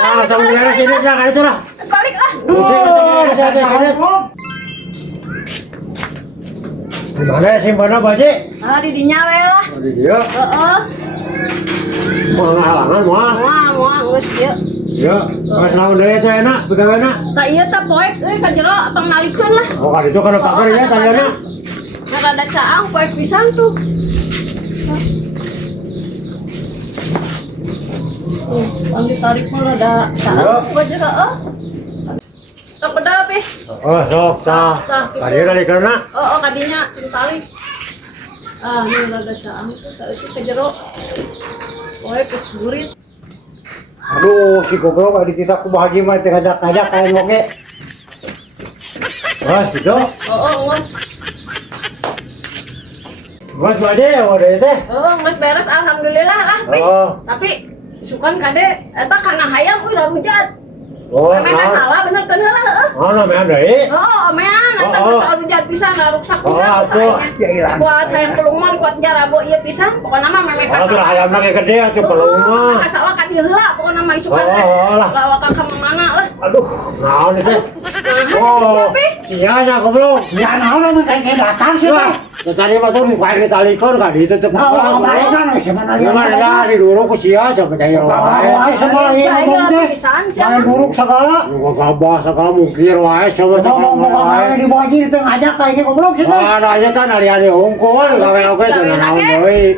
Ah, sama beres ini lah kali itu lah. Balik lah. Di mana simpannya Pak Haji? Ah, di dinya we lah. Di dia. Heeh. Mau halangan moal. Moal geus kieu. Ya, pas lawan deui teh enak, pegawena. Tak ieu teh poek euy ka jero apang nalikeun lah. Oh, kan itu kana pagar ya tandana. Rada caang poek pisan tuh. Ang ditarik mah rada caang ka jero tak beda be. Oh, sok tah. Tadi kali kana. Oh, kadinya ditarik. Ah, ini rada caang tuh, tak itu ka jero. Poek geus gurit. Aduh, si goblok ada dititah ku Pak Haji mah teh ngajak-ngajak kayak ngoge. Wah, gitu. Ngus. Mas Pak Haji, udah teh. Ngus beres alhamdulillah lah, Pi. Tapi sukan kade eta kana hayam udah hujan. Oh, Memang salah bener kan heula heueuh. Oh, namanya deui. Mean eta geus hujan pisan ruksak pisan. Kuat hayam kulungan kuat jarabo ieu pisan, pokona mah memang Oh, salah. hayamna ge gede atuh pelung mah. Salah ka dieu heula pokona mah isukan teh. Lawak ka mana lah. Aduh, naon itu? Oh, sianya goblok. Ya naon mah kan datang sih teh. Tadi mah tuh bukan ditalikon kan ditutup. Nah, kemarin kan sama Gimana ya di dulu ku sia sama daya lain. Sama Jaya teh. pisan Main buruk segala. Gua gabah segala mungkir wae sama Ngomong segala. di bawah di tengah ngajak kayak gitu goblok sih teh. Mana aja kan ali-ali hungkul gawe oge teh naon deui.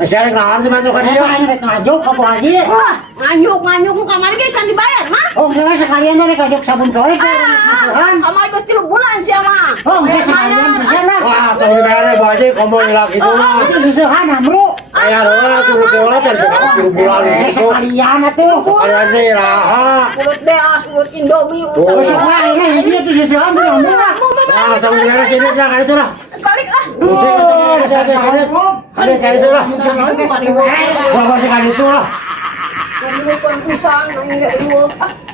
Saya naon sih masuk ka dia. Eta rek ngajuk ka Pak Haji. Wah, nganyuk kamari ge can dibayar mah. Oh, saya sekalian teh rek ngajak sabun toilet teh masuhan. Kamari geus 3 bulan sia mah. Oh, saya sekalian pisan lah. Wah, tuh mere bae komo ilang kitu mah. Itu susuhan amru. Aya doang tuh teh can bulan itu. Sekalian atuh. Kalian deui raha. Ulut beas, ulut indomie, ulut Oh, sekalian ini tuh susuhan tuh amru lah. Nah, sama beres ini lah kali itu lah. Balik lah. Ada kali itu lah. Gua masih kali itu lah. Bukan pisang, enggak ieu.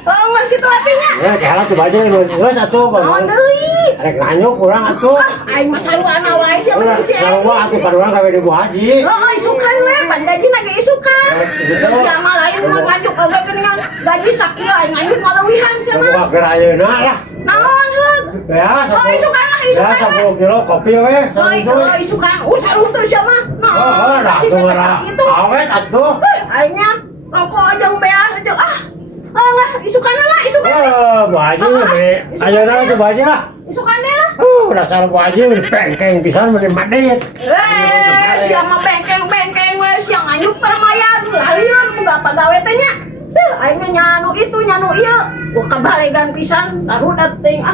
Ngas kitu hatinya. Ya, jalan coba aja lu satu Naon deui? Rek nganyuk kurang atuh. Aing mah saruana wae sia mah sia. Sarua atuh kadua gawe di Bu Haji. Oh, isukan mah, bandajina ge isukan. Sia mah lain mah ngajuk oge geuningan gaji sakieu aing nganyuk maleuwihan sia mah. Buka geura ayeuna lah. Naon heug? Ya, Oh, isukan lah, Ya, isukan lah. 10 kilo kopi we. Oh, isukan. Sarung teh sia mah. Oh, nah, Tadi tuh kata lah. sakitu. Awet atuh. Aingnya rokok aja beas aja. Enggak, isukan lah, isukan. Bu Haji we. Ayeuna coba aja lah. Isukan lah. Dasar Bu Haji we pengkeng pisan meni madit. Sia mah bengkeng we sia nganyuk permayan. Lain enggak pagawe teh nya. Aingnya nyanu itu, nyanu ieu. Gua kabalegan pisan, taruh teuing